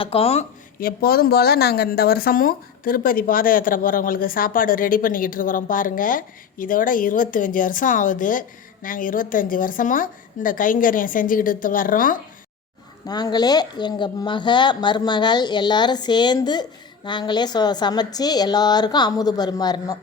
வணக்கம். எப்போதும் போல் நாங்கள் இந்த வருஷமும் திருப்பதி பாத யாத்திரை போகிறவங்களுக்கு சாப்பாடு ரெடி பண்ணிக்கிட்டு இருக்கிறோம். பாருங்கள், இதோட 25 வருஷம் ஆகுது. நாங்கள் 25 வருஷமாக இந்த கைங்கரியம் செஞ்சுக்கிட்டு வர்றோம். நாங்களே எங்கள் மருமகள் எல்லோரும் சேர்ந்து நாங்களே சமைச்சு எல்லாருக்கும் அமுது பரிமாறணும்.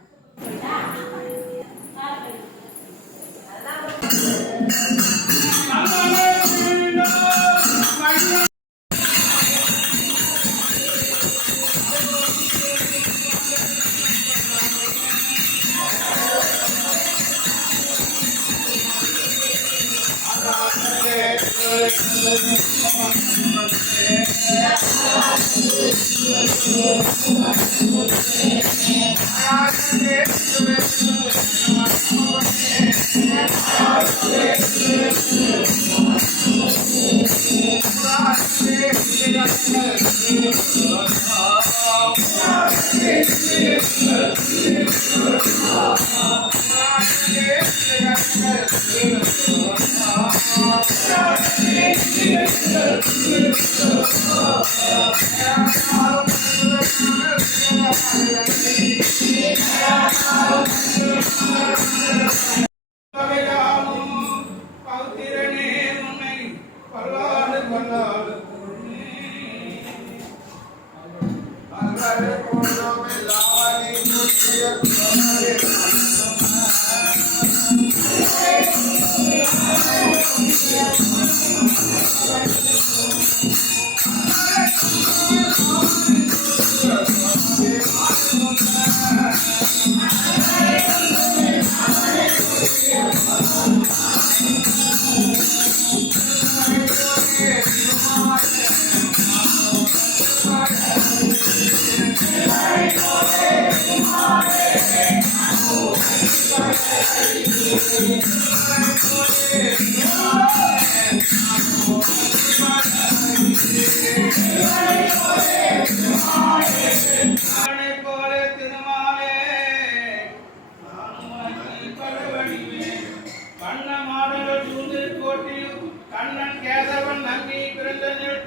கண்ணன் கேசவன் நம்பி பிறந்தனில்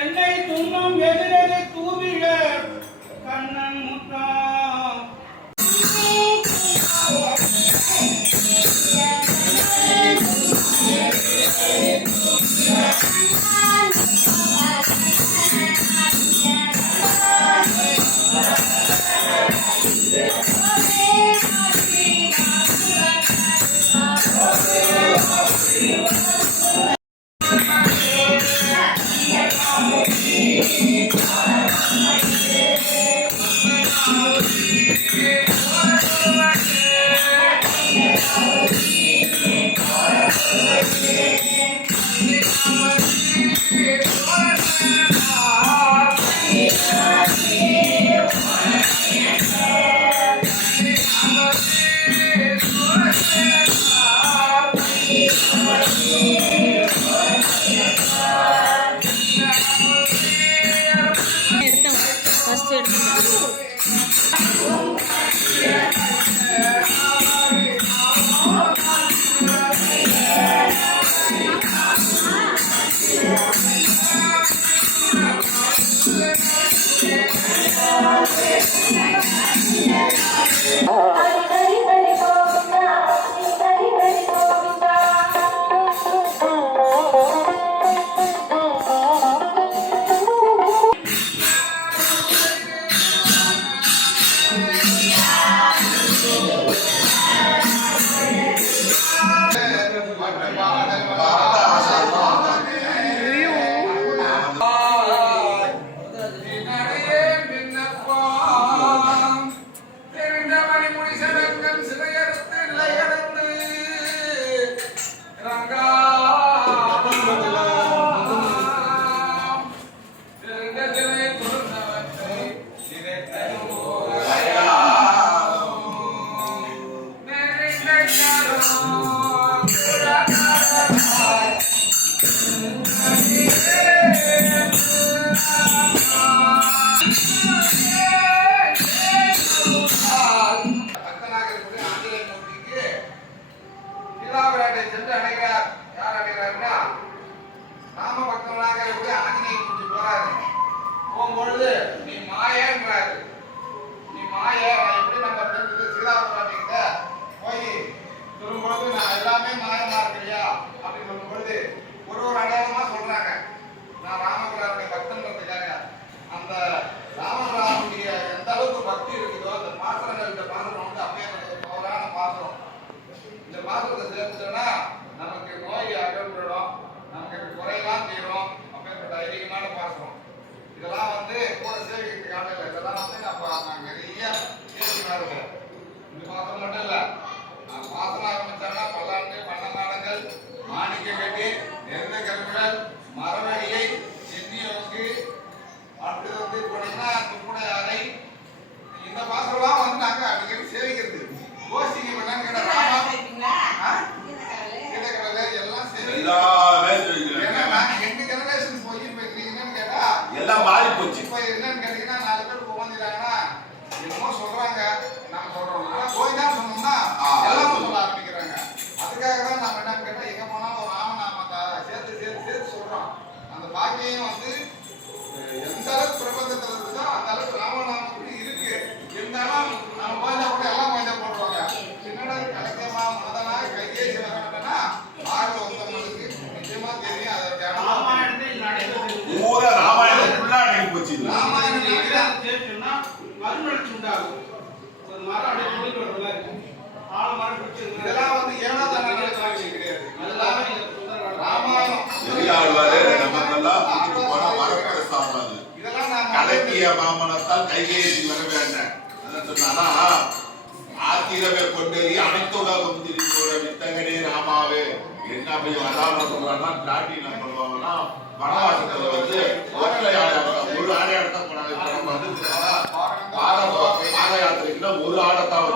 என்னை துன்பம் எதிரே தூவிட கண்ணன் முட்டாம் அடுத்தது வந்து போனீங்கன்னா துப்புடை அறை இந்த பாசம்லாம் வந்து நாங்க அடிக்கடி சேவிக்கிறது. கோஷ்டிக்கு என்னன்னு கேட்டா கீழக்கடலை எல்லாம் சேவிக்கிறோம். ஏன்னா நாங்க எங்க ஜெனரேஷன் போய் இப்ப என்னன்னு கேட்டா எல்லாம் மாறி போச்சு. இப்ப என்னன்னு கேட்டீங்கன்னா 4 பேர் உட்காந்துட்டாங்கன்னா என்னமோ சொல்றாங்க, நம்ம சொல்றோம். ஆனா போய் தான் சொன்னோம்னா எல்லாம் சொல்ல ஆரம்பிக்கிறாங்க. அதுக்காக தான் நம்ம என்னன்னு கேட்டா எங்க போனாலும் ஒரு ராமநாமத்தை சேர்த்து சொல்றோம். அந்த பாக்கியம் வந்து எந்த அளவுக்கு பிரபந்தத்துல இருக்குதோ அந்த அளவுக்கு ராமநாமத்துக்கு இருக்கு. இருந்தாலும் நம்ம கோயிலா கூட எல்லாம் கோயிலா போடுவாங்க. என்னடா கலைக்கமா முதலா கையேசி வரமாட்டேன்னா ஆக வந்தவங்களுக்கு நிச்சயமா தெரியும். அதை பூரா ராமாயணம் ஃபுல்லா அடங்கி போச்சு. ராமாயணம் சேர்த்துன்னா மறுமலர்ச்சி உண்டாகும். ஒரு மரம் அப்படியே கொண்டு வரல ஆலமரம் பிடிச்சிருக்கு. இதெல்லாம் வந்து ஏனாதான நடக்கிறாங்க கிடையாது. அதெல்லாம் ராமாயணம் பெரியாழ்வாரே நமக்கெல்லாம் கூட்டிட்டு போன வரப்பிரசாதம் அது. இதெல்லாம் நான் கலக்கிய மாமனத்தால் கைகேசி வர வேண்டாம் சொன்னா ஆத்திரவை கொண்டேறி அனைத்துலகம் திருத்தோட வித்தகனே ராமாவே என்ன போய் அதான் சொல்றாங்கன்னா பிளாட்டி என்ன பண்ணுவாங்கன்னா வனவாசத்துல வந்து ஒற்றை ஒரு ஆடை அடத்தான் போனாங்க. பாத யாத்திரைக்குன்னா ஒரு ஆடத்தான்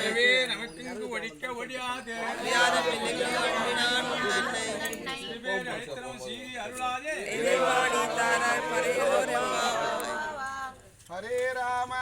வந்து நமக்கு ஒழிக்க ஒழியாது ஹரே ராம